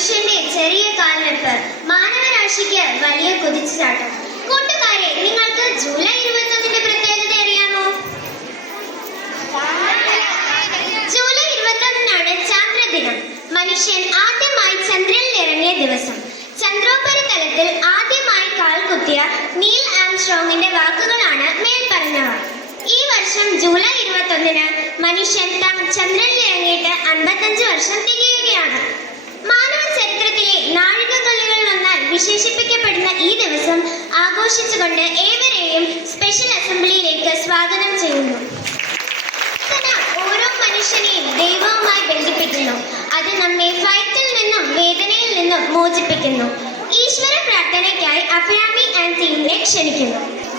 മനുഷ്യന്റെ ചെറിയ കാൽവെപ്പ് മാനവരാശിക്ക് വലിയ കുതിച്ചുചാട്ടം. കൂട്ടുകാരെ നിങ്ങൾക്ക് ജൂലൈ ഇരുപത്തൊന്നിന്റെ പ്രത്യേകത അറിയാമോ? ജൂലൈ ഇരുപത്തൊന്നിനാണ് ചാന്ദ്രദിനം. മനുഷ്യൻ ആദ്യമായി ചന്ദ്രനിൽ ഇറങ്ങിയ ദിവസം. ചന്ദ്രോപരിതലത്തിൽ ആദ്യമായി കാൽ കുത്തിയ നീൽ ആംസ്ട്രോങ്ങിന്റെ വാക്കുകളാണ് മേൽപ്പറഞ്ഞവ. ഈ വർഷം ജൂലൈ ഇരുപത്തൊന്നിന് മനുഷ്യൻ താൻ ചന്ദ്രനിൽ ഇറങ്ങിയിട്ട് അൻപത്തഞ്ച് വർഷം തികയുകയാണ്. മോചിപ്പിക്കുന്നു. ഈശ്വര പ്രാർത്ഥനയ്ക്കായി അഭിരാമി ആൻഡ് ടീമിനെ ക്ഷണിക്കുന്നു.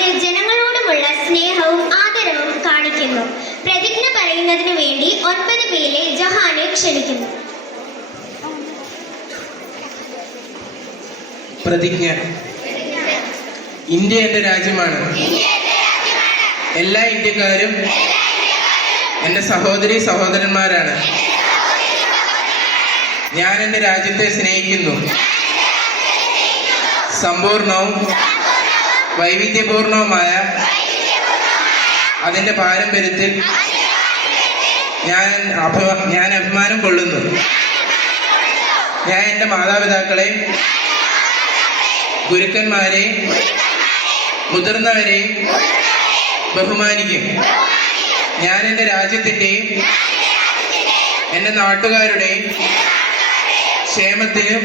അവിടുത്തെ ജനങ്ങളോടുമുള്ള സ്നേഹവും ആദരവും കാണിക്കുന്നു. പ്രതിജ്ഞ പറയുന്നതിനു വേണ്ടി ഒൻപത് പേരെ ജഹാനെ ക്ഷണിക്കുന്നു. പ്രതിജ്ഞ. ഇന്ത്യ എന്റെ രാജ്യമാണ്. എല്ലാ ഇന്ത്യക്കാരും എന്റെ സഹോദരി സഹോദരന്മാരാണ്. ഞാൻ എന്റെ രാജ്യത്തെ സ്നേഹിക്കുന്നു. സമ്പൂർണവും വൈവിധ്യപൂർണവുമായ അതിന്റെ പാരമ്പര്യത്തിൽ ഞാൻ ഞാൻ അഭിമാനം കൊള്ളുന്നു. ഞാൻ എന്റെ മാതാപിതാക്കളെയും ഗുരുക്കന്മാരെയും മുതിർന്നവരെയും ബഹുമാനിക്കും. ഞാൻ എന്റെ രാജ്യത്തിന്റെയും എന്റെ നാട്ടുകാരുടെയും ക്ഷേമത്തിനും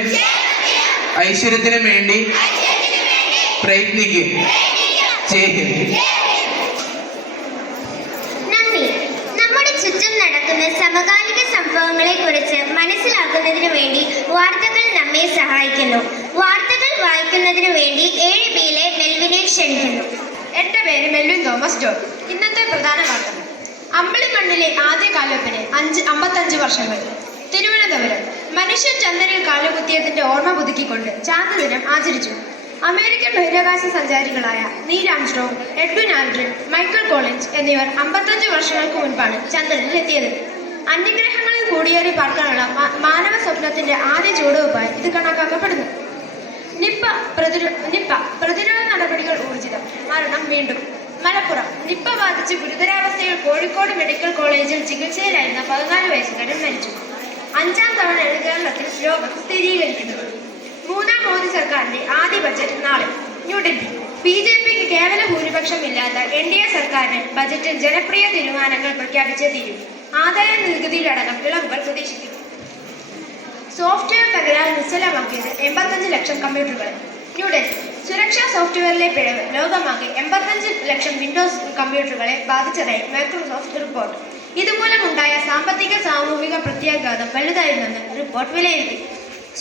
ഐശ്വര്യത്തിനും വേണ്ടി പ്രയത്നിക്കും ചെയ്യും നന്ദി. നമ്മുടെ ചുറ്റും നടക്കുന്ന സമകാലിക സംഭവങ്ങളെ കുറിച്ച് മനസ്സിലാക്കുന്നതിനു വേണ്ടി വാർത്തകൾ നമ്മെ സഹായിക്കുന്നു. വാർത്തകൾ വായിക്കുന്നതിനു വേണ്ടി ഏഴ് ബിയിലെ മെൽവിനെ ക്ഷണിക്കുന്നു. എന്റെ പേര് മെൽവിൻ തോമസ് ജോൺ. ഇന്നത്തെ പ്രധാന വാർത്തകൾ അമ്പിളിമണ്ണിലെ ആദ്യ കാലൊപ്പിന് അഞ്ച് അമ്പത്തഞ്ച് വർഷങ്ങൾ. തിരുവനന്തപുരം. മനുഷ്യൻ ചന്ദ്രനിൽ കാലുകുത്തിയതിന്റെ ഓർമ്മ പുതുക്കിക്കൊണ്ട് ചാന്ദ്രദിനം ആചരിച്ചു. അമേരിക്കൻ ബഹിരാകാശ സഞ്ചാരികളായ Neil Armstrong Edwin Aldrin Michael Collins എന്നിവർ അമ്പത്തഞ്ച് വർഷങ്ങൾക്ക് മുൻപാണ് ചന്ദ്രനിൽ എത്തിയത് അന്യഗ്രഹങ്ങളിൽ കൂടിയേറി പാർക്കാനുള്ള മാനവ സ്വപ്നത്തിന്റെ ആദ്യ ചുവടുവെപ്പായി ഇത് കണക്കാക്കപ്പെടുന്നു. നിപ്പ പ്രതിരോ നിപ്പ പ്രതിരോധ നടപടികൾ ഊർജിതം. മരണം വീണ്ടും. മലപ്പുറം. നിപ്പ ബാധിച്ച് ഗുരുതരാവസ്ഥയിൽ കോഴിക്കോട് മെഡിക്കൽ കോളേജിൽ ചികിത്സയിലായിരുന്ന പതിനാല് വയസ്സുകാരൻ മരിച്ചു. അഞ്ചാം തവണ കേരളത്തിൽ രോഗം സ്ഥിരീകരിക്കുന്നത്. മൂന്നാം മോദി സർക്കാരിന്റെ ആദ്യ ബജറ്റ് നാളെ. ന്യൂഡൽഹി ബി ജെ പിക്ക് കേവല ഭൂരിപക്ഷമില്ലാത്ത എൻ ഡി എ സർക്കാരിന് ബജറ്റിൽ ജനപ്രിയ തീരുമാനങ്ങൾ പ്രഖ്യാപിച്ചേ തീരും. ആദായ നികുതിയിലടക്കം ഇളവുകൾ പ്രതീക്ഷിക്കുന്നു. സോഫ്റ്റ്വെയർ തകരാർ നിശ്ചലമാക്കിയത് എൺപത്തഞ്ച് ലക്ഷം കമ്പ്യൂട്ടറുകൾ. ന്യൂഡൽഹി സുരക്ഷാ സോഫ്റ്റ്വെയറിലെ പിഴവ് ലോകമാകെ എൺപത്തഞ്ച് ലക്ഷം വിൻഡോസ് കമ്പ്യൂട്ടറുകളെ ബാധിച്ചതായി മൈക്രോസോഫ്റ്റ് റിപ്പോർട്ട്. ഇതുമൂലമുണ്ടായ സാമ്പത്തിക സാമൂഹിക പ്രത്യാഘാതം വലുതായിരുന്നെന്ന് റിപ്പോർട്ട് വിലയിരുത്തി.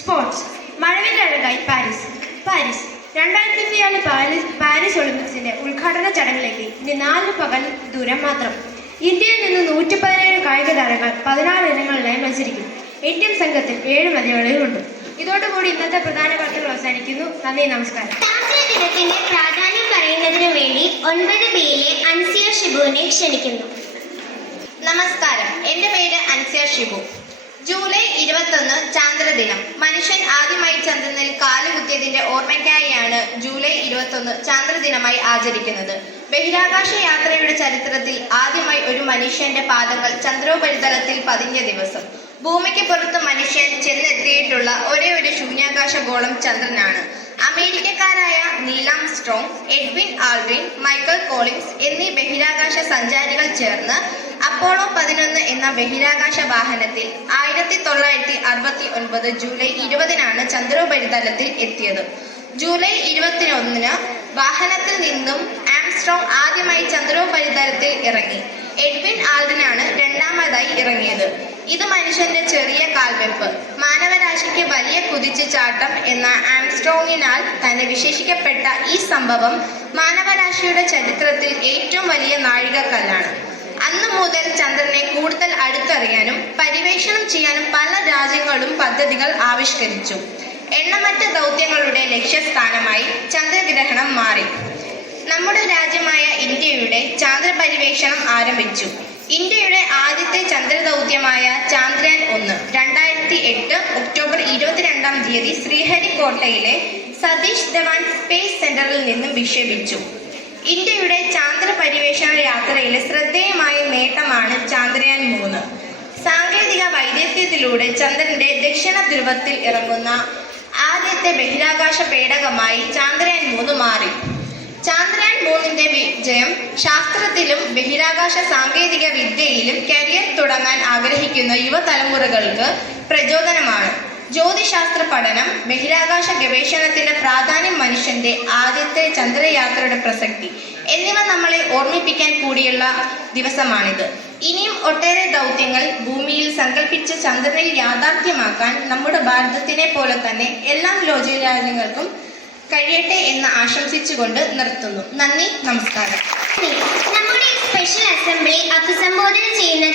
സ്പോർട്സ്. മഴവിന്റെ അഴകായി പാരീസ്. പാരീസ്. രണ്ടായിരത്തി നാല് പാരീസ് പാരീസ് ഒളിമ്പിക്സിന്റെ ഉദ്ഘാടന ചടങ്ങിലേക്ക് ഇനി നാല് പകൽ ദൂരം മാത്രം. ഇന്ത്യയിൽ നിന്ന് നൂറ്റി പതിനേഴ് കായിക താരങ്ങൾ പതിനാറ് ഇനങ്ങളിലായി മത്സരിക്കും. ഇന്ത്യൻ സംഘത്തിൽ ഏഴ് മലയാളികളുണ്ട്. ഇതോടുകൂടി ഇന്നത്തെ പ്രധാന വാർത്തകൾ അവസാനിക്കുന്നു. നന്ദി നമസ്കാരം. ദിനത്തിന്റെ പ്രാധാന്യം പറയുന്നതിനു വേണ്ടി ഒൻപത് ബിയിലെ അൻസിയ ഷിബുവിനെ ക്ഷണിക്കുന്നു. നമസ്കാരം. എന്റെ പേര് അൻസിയ ഷിബു. ജൂലൈ ഇരുപത്തൊന്ന് ചാന്ദ്രദിനം. മനുഷ്യൻ ആദ്യമായി ചന്ദ്രനിൽ കാലുകുത്തിയതിന്റെ ഓർമ്മയ്ക്കായാണ് ജൂലൈ ഇരുപത്തൊന്ന് ചാന്ദ്രദിനമായി ആചരിക്കുന്നത്. ബഹിരാകാശ യാത്രയുടെ ചരിത്രത്തിൽ ആദ്യമായി ഒരു മനുഷ്യന്റെ പാദങ്ങൾ ചന്ദ്രോപരിതലത്തിൽ പതിഞ്ഞ ദിവസം. ഭൂമിക്ക് പുറത്ത് മനുഷ്യൻ ചെന്നെത്തിയിട്ടുള്ള ഒരേ ഒരു ശൂന്യാകാശ ഗോളം ചന്ദ്രനാണ്. അമേരിക്കക്കാരായ Neil Armstrong Edwin Aldrin Michael Collins എന്നീ ബഹിരാകാശ സഞ്ചാരികൾ ചേർന്ന് അപ്പോളോ പതിനൊന്ന് എന്ന ബഹിരാകാശ വാഹനത്തിൽ ആയിരത്തി തൊള്ളായിരത്തി അറുപത്തി ഒൻപത് ജൂലൈ ഇരുപതിനാണ് ചന്ദ്രോപരിതലത്തിൽ എത്തിയത്. ജൂലൈ ഇരുപത്തിയൊന്നിന് വാഹനത്തിൽ നിന്നും ആംസ്ട്രോങ് ആദ്യമായി ചന്ദ്രോപരിതലത്തിൽ ഇറങ്ങി. എഡ്വിൻ ആൾഡിനാണ് രണ്ടാമതായി ഇറങ്ങിയത്. ഇത് മനുഷ്യന്റെ ചെറിയ കാൽവെപ്പ്. മാനവരാശിക്ക് വലിയ കുതിച്ചു ചാട്ടം എന്ന ആംസ്ട്രോങ്ങിനാൽ തന്നെ വിശേഷിക്കപ്പെട്ട ഈ സംഭവം മാനവരാശിയുടെ ചരിത്രത്തിൽ ഏറ്റവും വലിയ നാഴികക്കല്ലാണ്. അന്നു മുതൽ ചന്ദ്രനെ കൂടുതൽ അടുത്തറിയാനും പര്യവേഷണം ചെയ്യാനും പല രാജ്യങ്ങളും പദ്ധതികൾ ആവിഷ്കരിച്ചു. എണ്ണമറ്റ ദൗത്യങ്ങളുടെ ലക്ഷ്യസ്ഥാനമായി ചന്ദ്രഗ്രഹണം മാറി. നമ്മുടെ രാജ്യമായ ഇന്ത്യയുടെ ചാന്ദ്ര പര്യവേഷണം ആരംഭിച്ചു. ഇന്ത്യയുടെ ആദ്യത്തെ ചന്ദ്രദൗത്യമായ ചാന്ദ്രയാൻ ഒന്ന് രണ്ടായിരത്തി എട്ട് ഒക്ടോബർ ഇരുപത്തിരണ്ടാം തീയതി ശ്രീഹരിക്കോട്ടയിലെ സതീഷ് ധവാൻ സ്പേസ് സെന്ററിൽ നിന്നും വിക്ഷേപിച്ചു. ഇന്ത്യയുടെ ചാന്ദ്ര പര്യവേഷണ യാത്രയിലെ ശ്രദ്ധേയമായ നേട്ടമാണ് ചാന്ദ്രയാൻ മൂന്ന്. സാങ്കേതിക വൈദഗ്ധ്യത്തിലൂടെ ചന്ദ്രന്റെ ദക്ഷിണ ധ്രുവത്തിൽ ഇറങ്ങുന്ന ആദ്യത്തെ ബഹിരാകാശ പേടകമായി ചാന്ദ്രയാൻ മൂന്ന് മാറി. ചാന്ദ്രയാൻ മൂന്നിന്റെ വിജയം ശാസ്ത്രത്തിലും ബഹിരാകാശ സാങ്കേതിക വിദ്യയിലും കരിയർ തുടങ്ങാൻ ആഗ്രഹിക്കുന്ന യുവതലമുറകൾക്ക് പ്രചോദനമാണ്. ജ്യോതിശാസ്ത്ര പഠനം ബഹിരാകാശ ഗവേഷണത്തിന്റെ പ്രാധാന്യം മനുഷ്യന്റെ ആദ്യത്തെ ചന്ദ്രയാത്രയുടെ പ്രസക്തി എന്നിവ നമ്മളെ ഓർമ്മിപ്പിക്കാൻ കൂടിയുള്ള ദിവസമാണിത്. ഇനിയും ഒട്ടേറെ ദൗത്യങ്ങൾ ഭൂമിയിൽ സങ്കല്പിച്ച ചന്ദ്രനിൽ യാഥാർത്ഥ്യമാക്കാൻ നമ്മുടെ ഭാരതത്തിനെ പോലെ തന്നെ എല്ലാ ലോകരാജ്യങ്ങൾക്കും കഴിയട്ടെ എന്ന് ആശംസിച്ചുകൊണ്ട് നിർത്തുന്നു. നന്ദി നമസ്കാരം. നമ്മുടെ സ്പെഷ്യൽ അസംബ്ലി അഭിസംബോധന ചെയ്യുന്നതിനായി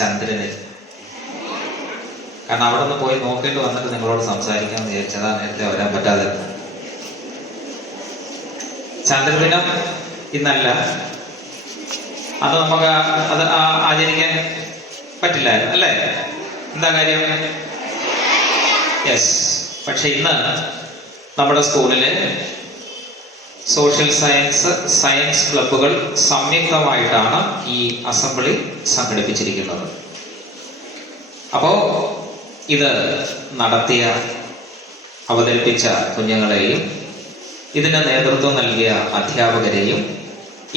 ചന്ദ്രനിൽ. കാരണം അവിടെ നിന്ന് പോയി നോക്കിയിട്ട് വന്നിട്ട് നിങ്ങളോട് സംസാരിക്കാൻ വിചാരിച്ചതാ നേരത്തെ വരാൻ പറ്റാതെ. ചന്ദ്രദിനം ഇന്നല്ല. അത് നമുക്ക് അത് ആചരിക്കാൻ പറ്റില്ലായിരുന്നു അല്ലേ? എന്താ കാര്യം? യെസ് പക്ഷെ ഇന്ന് നമ്മുടെ സ്കൂളിൽ സോഷ്യൽ സയൻസ് സയൻസ് ക്ലബ്ബുകൾ സംയുക്തമായിട്ടാണ് ഈ അസംബ്ലി സംഘടിപ്പിച്ചിരിക്കുന്നത്. അപ്പോ ഇത് നടത്തിയ അവതരിപ്പിച്ച കുഞ്ഞുങ്ങളെയും ഇതിന് നേതൃത്വം നൽകിയ അധ്യാപകരെയും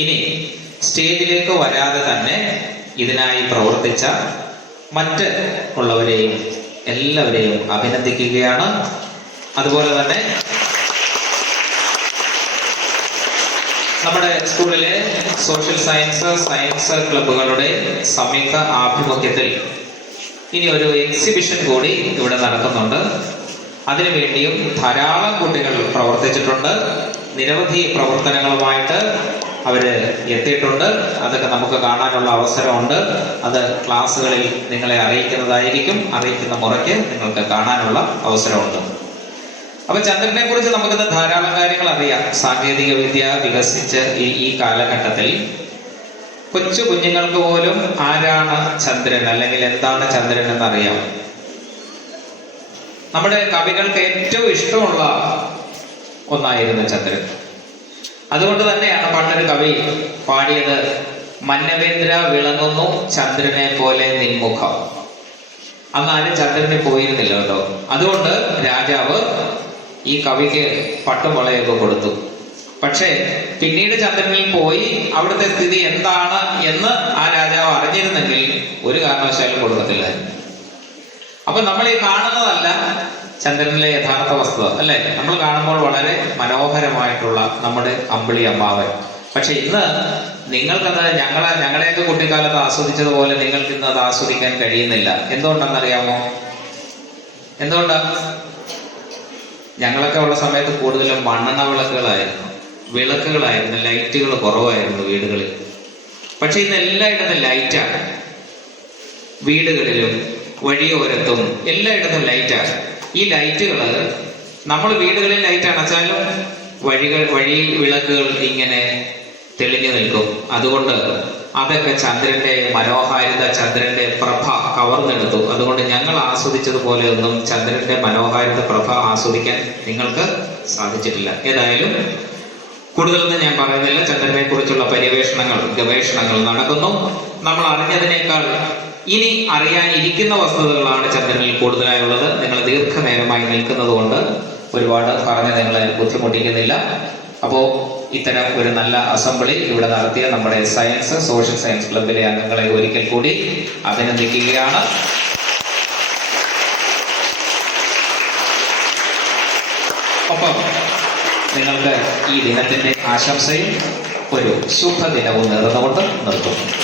ഇനി സ്റ്റേജിലേക്ക് വരാതെ തന്നെ ഇതിനായി പ്രവർത്തിച്ച മറ്റ് ഉള്ളവരെയും എല്ലാവരെയും അഭിനന്ദിക്കുകയാണ്. അതുപോലെ തന്നെ നമ്മുടെ സ്കൂളിലെ സോഷ്യൽ സയൻസ് സയൻസ് ക്ലബ്ബുകളുടെ സംയുക്ത ആഭിമുഖ്യത്തിൽ ഇനി ഒരു എക്സിബിഷൻ കൂടി ഇവിടെ നടക്കുന്നുണ്ട്. അതിനുവേണ്ടിയും ധാരാളം കുട്ടികൾ പ്രവർത്തിച്ചിട്ടുണ്ട്. നിരവധി പ്രവർത്തനങ്ങളുമായിട്ട് അവർ എത്തിയിട്ടുണ്ട്. അതൊക്കെ നമുക്ക് കാണാനുള്ള അവസരമുണ്ട്. അത് ക്ലാസ്സുകളിൽ നിങ്ങളെ അറിയിക്കുന്നതായിരിക്കും. അറിയിക്കുന്ന മുറയ്ക്ക് നിങ്ങൾക്ക് കാണാനുള്ള അവസരമുണ്ട്. അപ്പൊ ചന്ദ്രനെ കുറിച്ച് നമുക്കിന്ന് ധാരാളം കാര്യങ്ങൾ അറിയാം. സാങ്കേതിക വിദ്യ വികസിച്ച് ഈ ഈ കാലഘട്ടത്തിൽ കൊച്ചു കുഞ്ഞുങ്ങൾക്ക് പോലും ആരാണ് ചന്ദ്രൻ? അല്ലെങ്കിൽ എന്താണ് ചന്ദ്രൻ എന്നറിയാം. നമ്മുടെ കവികൾക്ക് ഏറ്റവും ഇഷ്ടമുള്ള ഒന്നായിരുന്നു ചന്ദ്രൻ. അതുകൊണ്ട് തന്നെയാണ് പണ്ടൊരു കവി പാടിയത് മന്നവേന്ദ്ര വിളങ്ങുന്നു ചന്ദ്രനെ പോലെ നിൻമുഖം. അന്നാലും ചന്ദ്രന് പോയിരുന്നില്ല കേട്ടോ. അതുകൊണ്ട് രാജാവ് ഈ കവിക്ക് പട്ടുമുളയൊക്കെ കൊടുത്തു. പക്ഷേ പിന്നീട് ചന്ദ്രനിൽ പോയി അവിടുത്തെ സ്ഥിതി എന്താണ് എന്ന് ആ രാജാവ് അറിഞ്ഞിരുന്നെങ്കിൽ ഒരു കാരണവശാലും കൊടുക്കത്തില്ലായിരുന്നു. അപ്പൊ നമ്മൾ ഈ കാണുന്നതല്ല ചന്ദ്രനിലെ യഥാർത്ഥ വസ്തുത അല്ലെ? നമ്മൾ കാണുമ്പോൾ വളരെ മനോഹരമായിട്ടുള്ള നമ്മുടെ അമ്പിളി അമ്മാവൻ. പക്ഷെ ഇന്ന് നിങ്ങൾക്കത് ഞങ്ങളെ ഞങ്ങളെയൊക്കെ കുട്ടിക്കാലത്ത് ആസ്വദിച്ചതുപോലെ നിങ്ങൾക്ക് ഇന്ന് അത് ആസ്വദിക്കാൻ കഴിയുന്നില്ല. എന്തുകൊണ്ടെന്നറിയാമോ? എന്തുകൊണ്ടാ? ഞങ്ങളൊക്കെ ഉള്ള സമയത്ത് കൂടുതലും മണ്ണെണ്ണ വിളക്കുകളായിരുന്നു വിളക്കുകളായിരുന്നു ലൈറ്റുകൾ കുറവായിരുന്നു വീടുകളിൽ. പക്ഷെ ഇന്ന് എല്ലായിടത്തും ലൈറ്റാണ്. വീടുകളിലും വഴിയോരത്തും എല്ലായിടത്തും ലൈറ്റാണ്. ഈ ലൈറ്റുകൾ നമ്മൾ വീടുകളിൽ ലൈറ്റ് അണച്ചാലും വഴികൾ വഴി വിളക്കുകൾ ഇങ്ങനെ തെളിഞ്ഞു നിൽക്കും. അതുകൊണ്ട് അതൊക്കെ ചന്ദ്രന്റെ മനോഹാരിത ചന്ദ്രന്റെ പ്രഭ കവർന്നെടുത്തു. അതുകൊണ്ട് ഞങ്ങൾ ആസ്വദിച്ചതുപോലെ ഒന്നും ചന്ദ്രന്റെ മനോഹാരിത പ്രഭ ആസ്വദിക്കാൻ നിങ്ങൾക്ക് സാധിച്ചിട്ടില്ല. ഏതായാലും കൂടുതലൊന്നും ഞാൻ പറയുന്നില്ല. ചന്ദ്രനെ കുറിച്ചുള്ള പര്യവേഷണങ്ങൾ ഗവേഷണങ്ങൾ നടക്കുന്നു. നമ്മൾ അറിഞ്ഞതിനേക്കാൾ ഇനി അറിയാനിരിക്കുന്ന വസ്തുതകളാണ് ചന്ദ്രനിൽ കൂടുതലായുള്ളത്. നിങ്ങൾ ദീർഘനേരമായി നിൽക്കുന്നത് കൊണ്ട് ഒരുപാട് പറഞ്ഞ് നിങ്ങളെ ബുദ്ധിമുട്ടിക്കുന്നില്ല. അപ്പോ ഇത്തരം ഒരു നല്ല അസംബ്ലി ഇവിടെ നടത്തിയ നമ്മുടെ സയൻസ് സോഷ്യൽ സയൻസ് ക്ലബിലെ അംഗങ്ങളെ ഒരിക്കൽ കൂടി അഭിനന്ദിക്കുകയാണ്. ഒപ്പം നിങ്ങൾക്ക് ഈ ദിനത്തിന്റെ ആശംസയും ഒരു ശുഭദിനവും നേർന്നുകൊണ്ട് നിർത്തുന്നു.